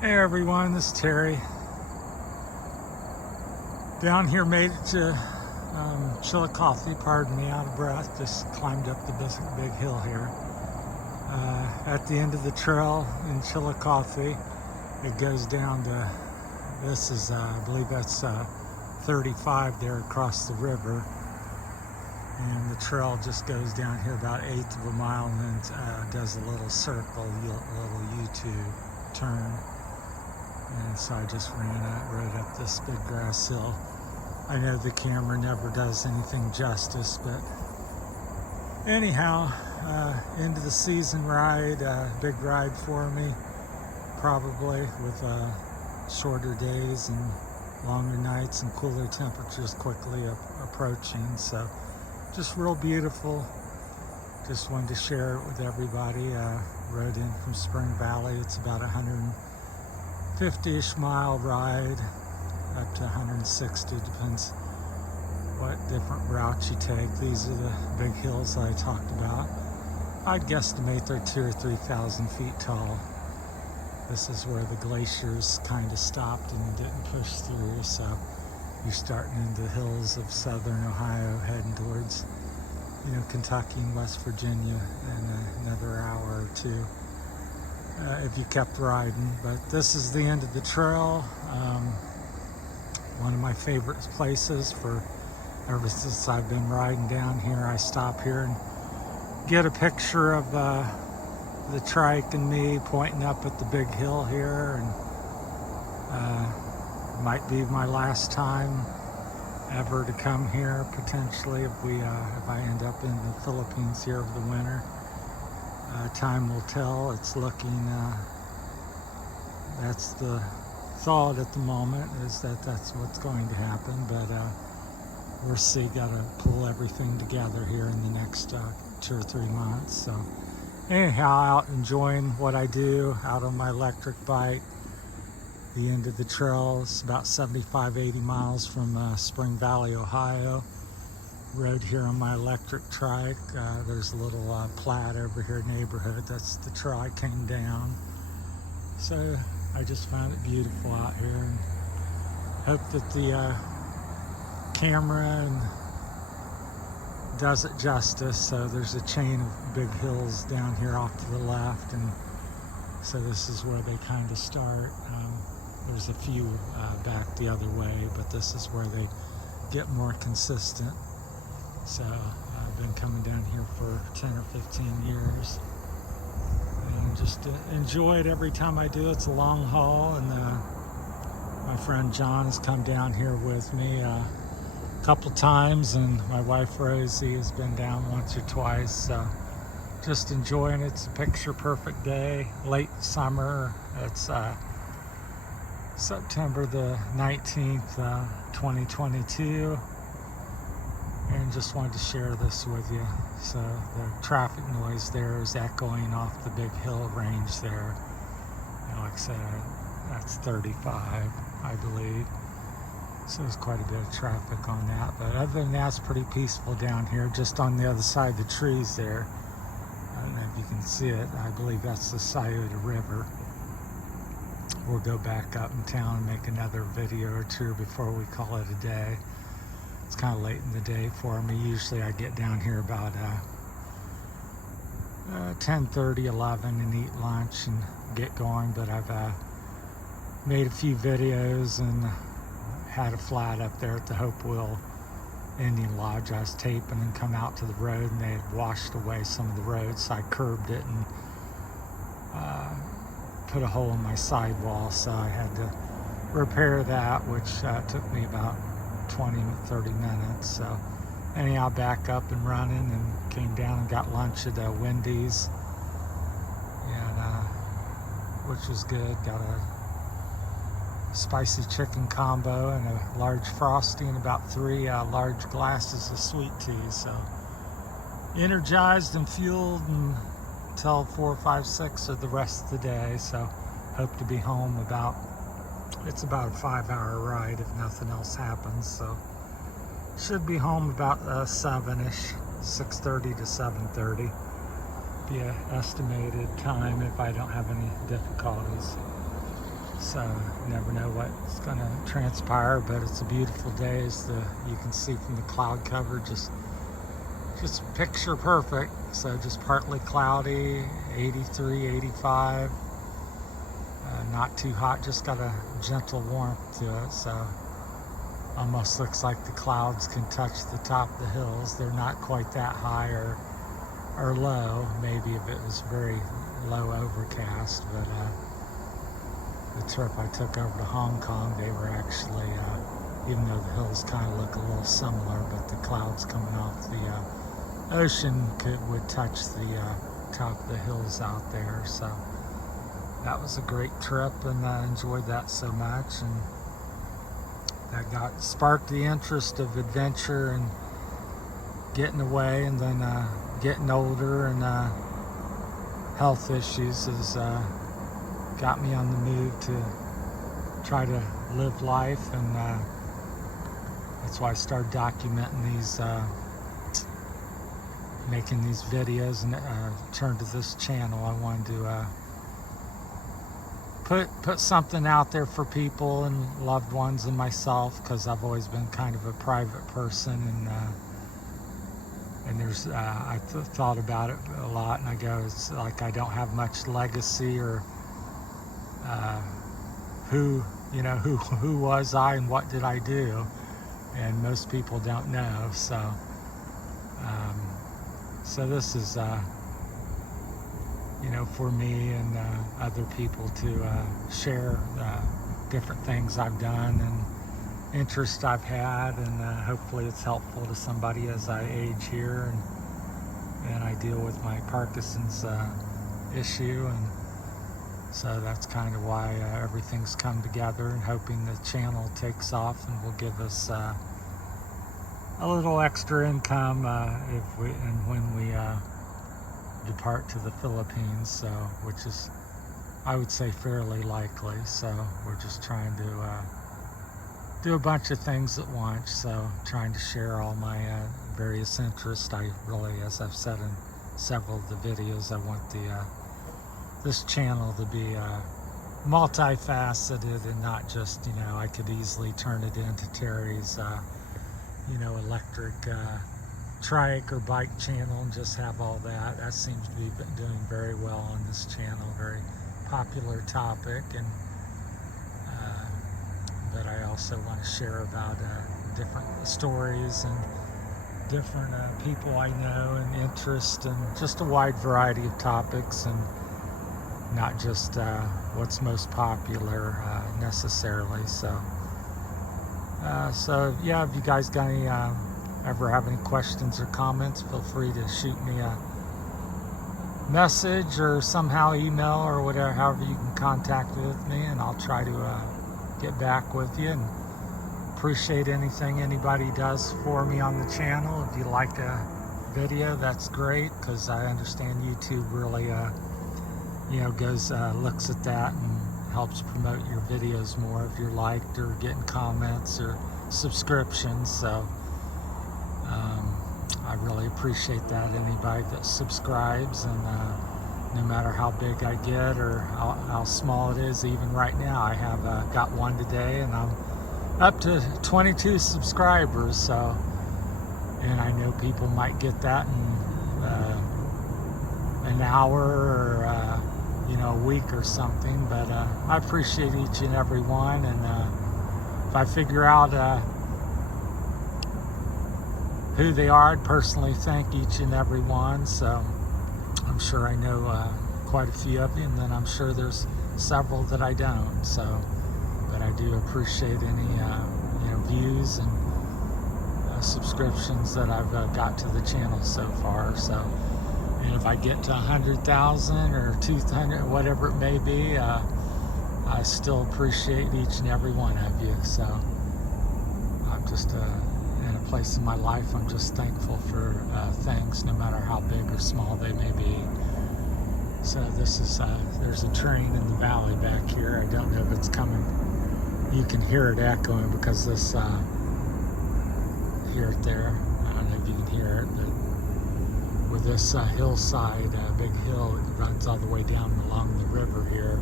Hey everyone, this is Terry. Down here, made it to Chillicothe. Pardon me, out of breath. Just climbed up the big hill here. At the end of the trail in Chillicothe, it goes down to, this is, I believe that's 35 there across the river. And the trail just goes down here about 1/8 of a mile and then does a little circle, a little U-turn turn. And so I just rode up this big grass hill. I know the camera never does anything justice, but anyhow, end of the season ride, big ride for me, probably with shorter days and longer nights and cooler temperatures quickly approaching. So just real beautiful. Just wanted to share it with everybody. Rode in from Spring Valley. It's about 150-ish mile ride, up to 160, depends what different routes you take. These are the big hills that I talked about. I'd guesstimate they're 2,000 or 3,000 feet tall. This is where the glaciers kind of stopped and didn't push through, so you're starting into the hills of southern Ohio, heading towards, Kentucky and West Virginia in another hour or two. If you kept riding. But this is the end of the trail. One of my favorite places ever since I've been riding down here. I stop here and get a picture of the trike and me pointing up at the big hill here, and might be my last time ever to come here, potentially, if I end up in the Philippines here over the winter. Time will tell. It's looking, that's the thought at the moment, is that's what's going to happen, but we'll see. Gotta pull everything together here in the next 2 or 3 months. So anyhow, out enjoying what I do out on my electric bike. The end of the trail is about 75-80 miles from Spring Valley, Ohio. Rode here on my electric trike. There's a little Platt over here neighborhood. That's the trail I came down. So I just found it beautiful out here, and hope that the camera does it justice. So there's a chain of big hills down here off to the left, and so this is where they kind of start. There's a few back the other way, but this is where they get more consistent. So I've been coming down here for 10 or 15 years, and just enjoy it every time I do. It's a long haul, and my friend John has come down here with me a couple times, and my wife Rosie has been down once or twice. So just enjoying it. It's a picture perfect day, late summer. It's September the 19th, 2022. And just wanted to share this with you. So the traffic noise there is echoing off the big hill range there. Like I said, that's 35, I believe. So there's quite a bit of traffic on that. But other than that, it's pretty peaceful down here, just on the other side of the trees there. I don't know if you can see it. I believe that's the Scioto River. We'll go back up in town and make another video or two before we call it a day. It's kind of late in the day for me. Usually I get down here about 10:30, 11 and eat lunch and get going, but I've made a few videos and had a flat up there at the Hopewell Indian Lodge. I was taping and come out to the road, and they had washed away some of the road, so I curbed it and put a hole in my sidewall, so I had to repair that, which took me about 20-30 minutes. So anyhow, back up and running, and came down and got lunch at Wendy's, and which was good. Got a spicy chicken combo and a large Frosty and about 3 large glasses of sweet tea. So energized and fueled until 4, 5, 6 of the rest of the day. So hope to be home it's about a 5-hour ride if nothing else happens. So should be home about 7-ish, 6:30 to 7:30. Be an estimated time if I don't have any difficulties. So never know what's going to transpire, but it's a beautiful day, as you can see from the cloud cover, just picture perfect. So just partly cloudy, 83, 85, not too hot, just got a gentle warmth to it. So almost looks like the clouds can touch the top of the hills. They're not quite that high or low. Maybe if it was very low overcast, but the trip I took over to Hong Kong, they were actually, even though the hills kind of look a little similar, but the clouds coming off the ocean would touch the top of the hills out there. So that was a great trip, and I enjoyed that so much, and that sparked the interest of adventure and getting away, and then getting older, and health issues has got me on the move to try to live life, and that's why I started documenting these, making these videos, and turned to this channel. I wanted to put something out there for people and loved ones and myself, because I've always been kind of a private person, and there's I thought about it a lot, and I go, it's like I don't have much legacy, or who was I and what did I do, and most people don't know. So so this is for me and other people to share different things I've done and interest I've had, and hopefully it's helpful to somebody as I age here and I deal with my Parkinson's issue. And so that's kind of why everything's come together, and hoping the channel takes off and will give us a little extra income when we depart to the Philippines, so which is, I would say, fairly likely. So we're just trying to do a bunch of things at once, so trying to share all my various interests. I really, as I've said in several of the videos, I want this channel to be multifaceted, and not just, I could easily turn it into Terry's electric trike or bike channel and just have all that. That seems to be doing very well on this channel, very popular topic, and but I also want to share about different stories and different people I know and interest, and just a wide variety of topics, and not just what's most popular necessarily. So yeah, if you guys got any ever have any questions or comments, feel free to shoot me a message or somehow email or whatever, however you can contact with me, and I'll try to get back with you. And appreciate anything anybody does for me on the channel. If you like a video, that's great, because I understand YouTube really looks at that and helps promote your videos more if you're liked or getting comments or subscriptions. So I really appreciate that, anybody that subscribes, and no matter how big I get or how small it is. Even right now, I have got one today, and I'm up to 22 subscribers. So, and I know people might get that in an hour or a week or something, but I appreciate each and every one, and if I figure out who they are, I'd personally thank each and every one. So I'm sure I know quite a few of you, and then I'm sure there's several that I don't. So, but I do appreciate any views and subscriptions that I've got to the channel so far. So, and if I get to 100,000 or 200, whatever it may be, I still appreciate each and every one of you. So I'm just in a place in my life, I'm just thankful for things, no matter how big or small they may be. So this is, there's a train in the valley back here. I don't know if it's coming. You can hear it echoing because this, hear it there. I don't know if you can hear it, but with this hillside, big hill, it runs all the way down along the river here.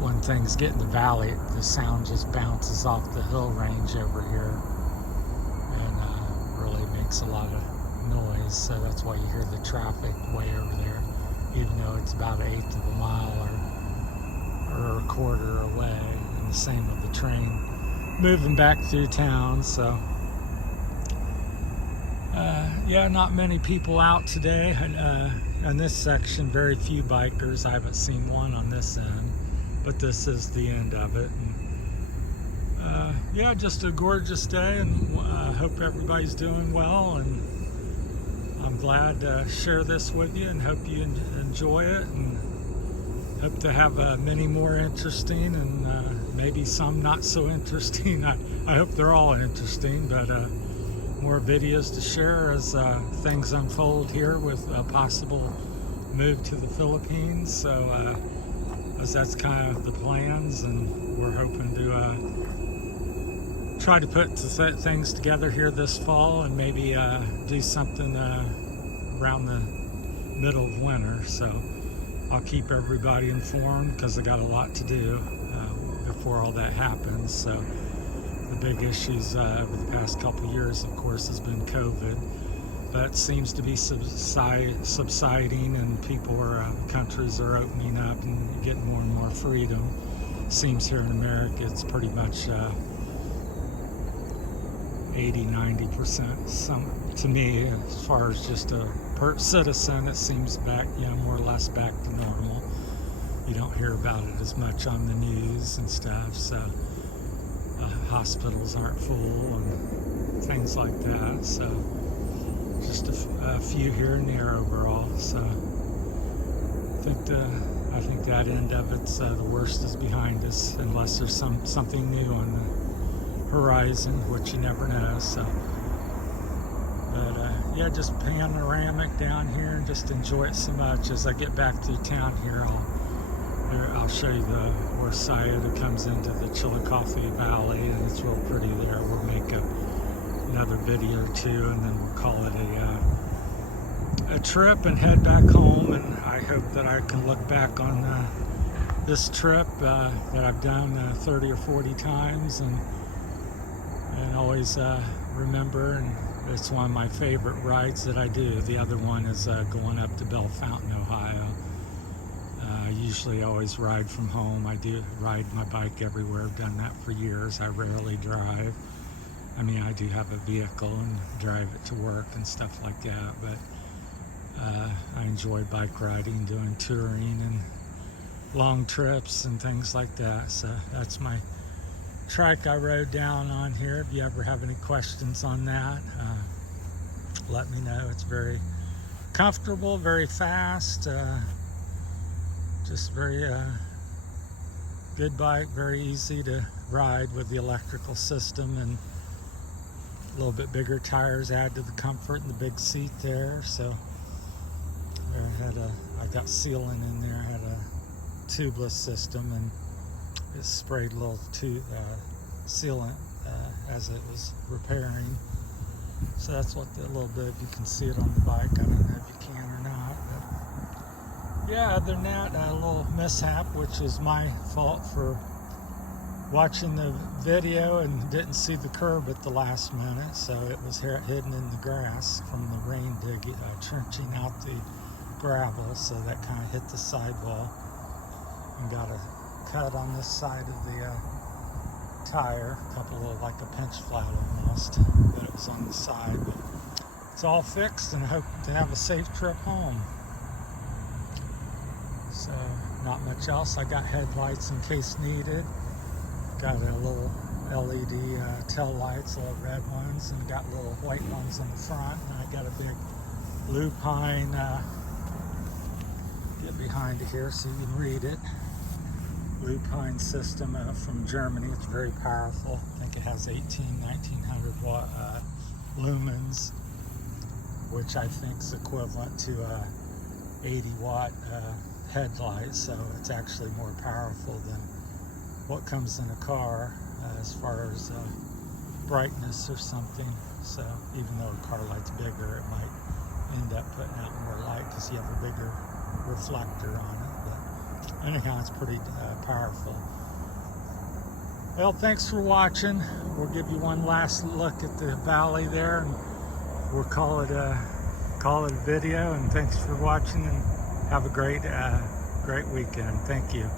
One things get in the valley, the sound just bounces off the hill range over here and really makes a lot of noise. So that's why you hear the traffic way over there, even though it's about 1/8 of a mile or a quarter away. And the same with the train moving back through town. So yeah, not many people out today. On this section, very few bikers. I haven't seen one on this end, but this is the end of it. And yeah, just a gorgeous day, and I hope everybody's doing well. And I'm glad to share this with you, and hope you enjoy it, and hope to have many more interesting and maybe some not so interesting. I hope they're all interesting, but more videos to share as things unfold here with a possible move to the Philippines. So as that's kind of the plans, and we're hoping to try to put things together here this fall, and maybe do something around the middle of winter. So I'll keep everybody informed, because I got a lot to do before all that happens. So the big issues over the past couple years, of course, has been COVID. That seems to be subsiding, and countries are opening up and getting more and more freedom. Seems here in America it's pretty much 80-90%. To me, as far as just a citizen, it seems back, more or less back to normal. You don't hear about it as much on the news and stuff. So hospitals aren't full and things like that. So just a few here and there overall. So I think that end of it's the worst is behind us, unless there's something new on the horizon, which you never know. So, but yeah, just panoramic down here, and just enjoy it so much. As I get back through town here, I'll show you the west side that comes into the Chillicothe Valley, and it's real pretty there. We'll make another video or two, and then we'll call it a trip and head back home. And I hope that I can look back on this trip that I've done 30 or 40 times, and always remember. And it's one of my favorite rides that I do. The other one is going up to Bell Fountain, Ohio. I usually always ride from home. I do ride my bike everywhere. I've done that for years. I rarely drive. I mean, I do have a vehicle and drive it to work and stuff like that, but I enjoy bike riding, doing touring and long trips and things like that. So that's my trike I rode down on here. If you ever have any questions on that, let me know. It's very comfortable, very fast, just very good bike, very easy to ride with the electrical system, and a little bit bigger tires add to the comfort, and the big seat there. So I got sealant in there. I had a tubeless system, and it sprayed a little sealant as it was repairing. So that's what the little bit, you can see it on the bike. I don't know if you can or not, but yeah, other than that, a little mishap, which was my fault for watching the video and didn't see the curb at the last minute. So it was hidden in the grass from the rain trenching out the gravel. So that kind of hit the sidewall and got a cut on this side of the tire, a couple of, like a pinch flat almost, but it was on the side. But it's all fixed, and I hope to have a safe trip home. So not much else. I got headlights in case needed. Got a little LED tail lights, little red ones, and got little white ones in the front. And I got a big lupine, get behind it here so you can read it. Lupine system from Germany. It's very powerful. I think it has 1900 watt lumens, which I think is equivalent to a 80 watt headlight. So it's actually more powerful than what comes in a car as far as brightness or something. So even though a car light's bigger, it might end up putting out more light because you have a bigger reflector on it. But anyhow, it's pretty powerful. Well, thanks for watching. We'll give you one last look at the valley there, and we'll call it a video. And thanks for watching, and have a great weekend. Thank you.